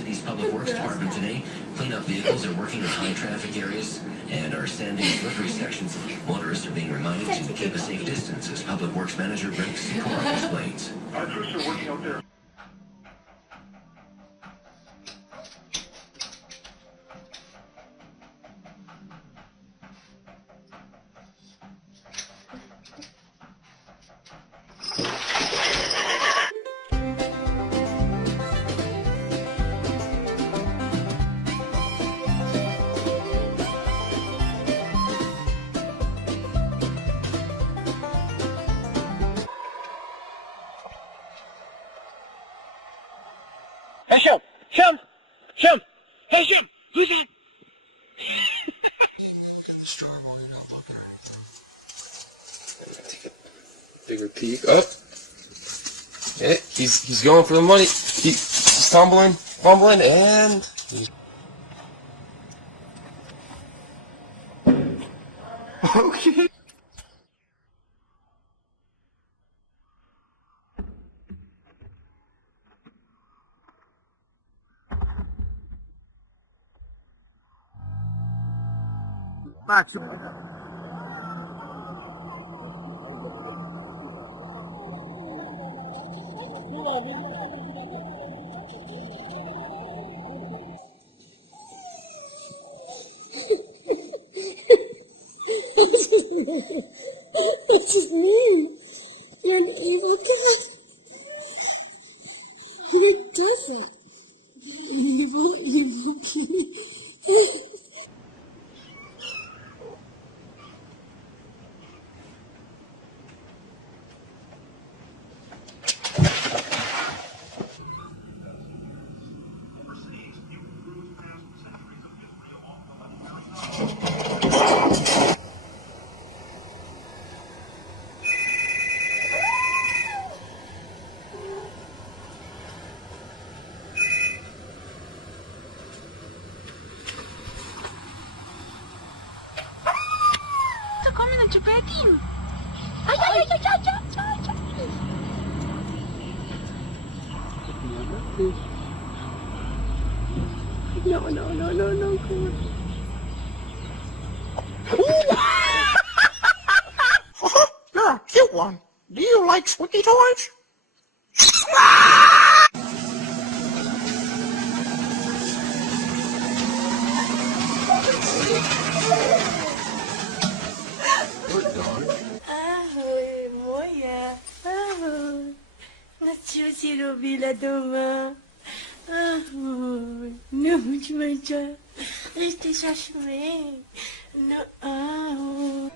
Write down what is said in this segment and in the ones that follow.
City's Public Works Department today. Cleanup vehicles are working in high traffic areas and are standing in slippery sections. Motorists are being reminded to keep a safe distance as Public Works Manager Brent Sikora explains. Our crews are working out there. Hey, Shem! Hey, Shem! Who's that? Take a bigger peek up. Yeah, he's going for the money. He's fumbling, and okay. Max. What's his name? You're an evil cat. Who does that? Evil kitty. Come no chupetín. Ay, ay, ay, ay, ay, ay, ay. No, come on. You're a cute one. Do you like squeaky toys? Ahoj, moje. Ahoj. Na čem si robila doma? Ahoj. No, čmajča. Ještě šašmej. No, ahoj.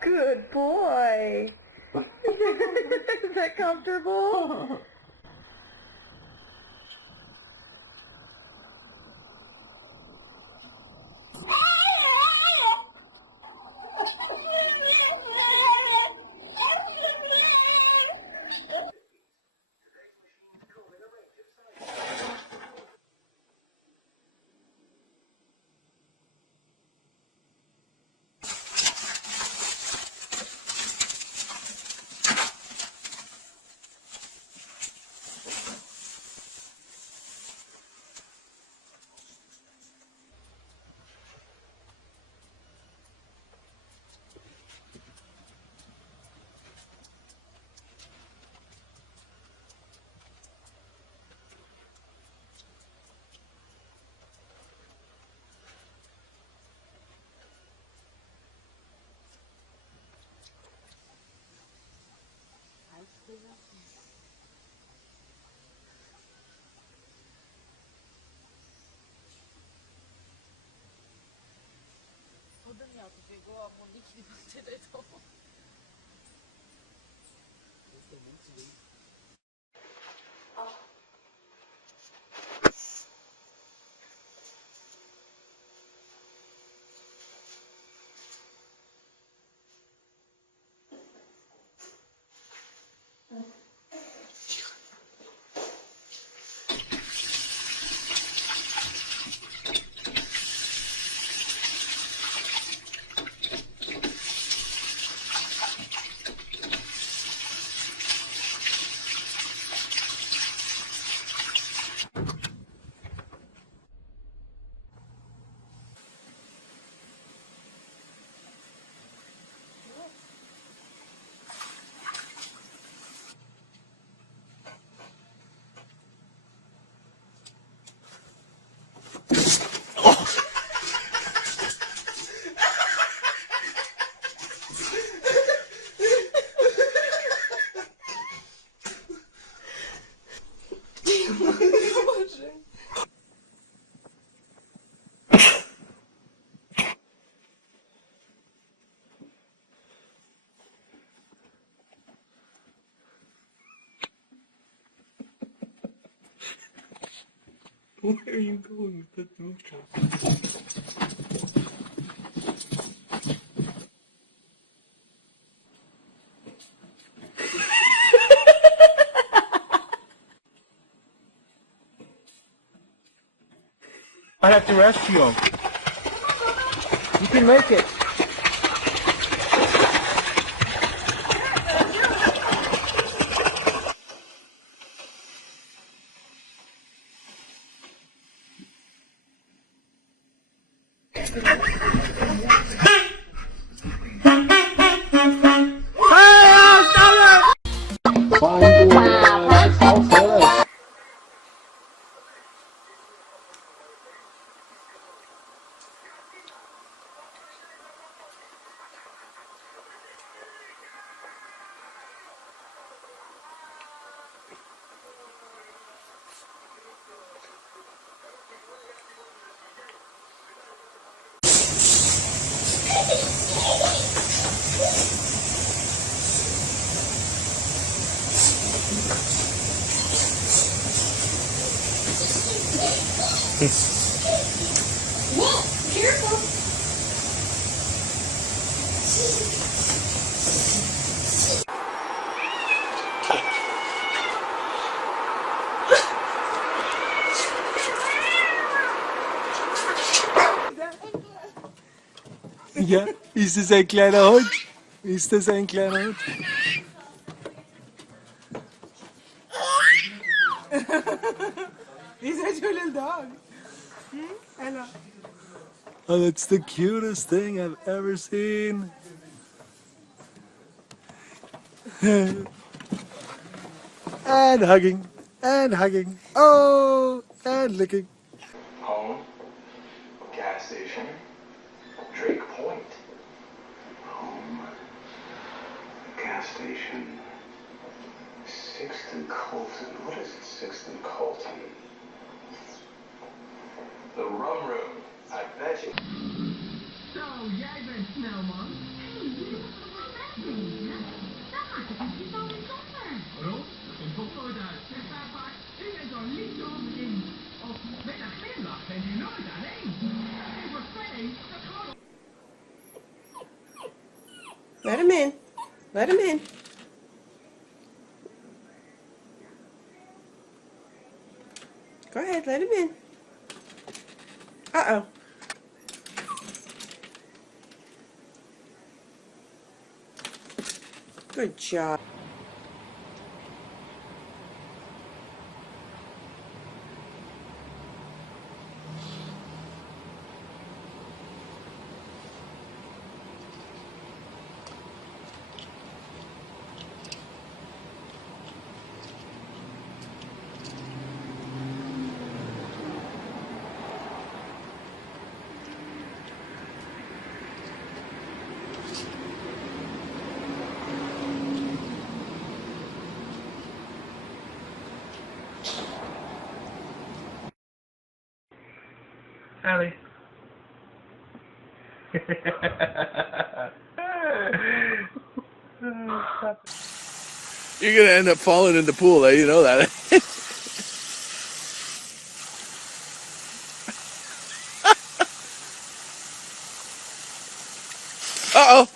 Good boy. Is that comfortable? Where are you going with that move? I have to rescue him. You can make it. Whoa, careful. Ja, ist es ein kleiner Hund? Ist das ein kleiner Hund? He's a little dog. Ella. Oh, that's the cutest thing I've ever seen. And hugging, and hugging. Oh, and licking. Home, gas station, Drake Point. Home, gas station, 6th and Colton. What is it, 6th and Colton? The rum room, I bet you. Zo, jij bent snel, man. Hé, jullie moeten nog wat doen. Dan maakt het niet zo bijzonder. Waarom? Dat komt toch nooit uit. Er staat vaak, u bent zo lief over in. Of met een glimlach bent u nooit alleen. En voorspelling, dat gewoon... Let him in. Let him in. Go ahead, let him in. Uh-oh. Good job. Allie. You're gonna end up falling in the pool, eh? You know that. Uh-oh.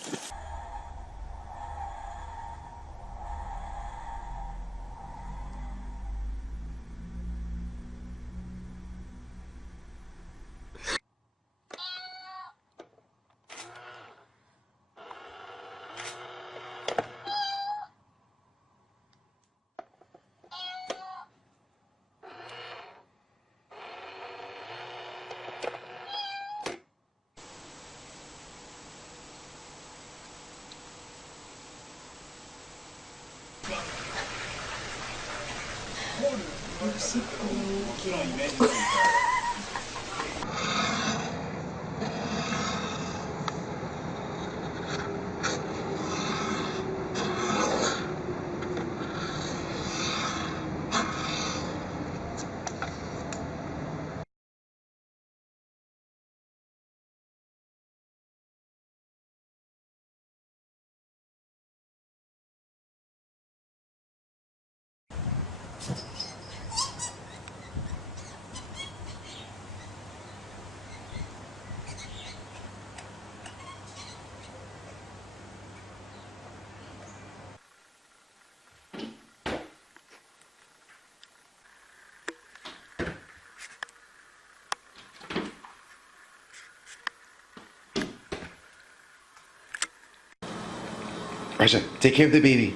Raja, take care of the baby.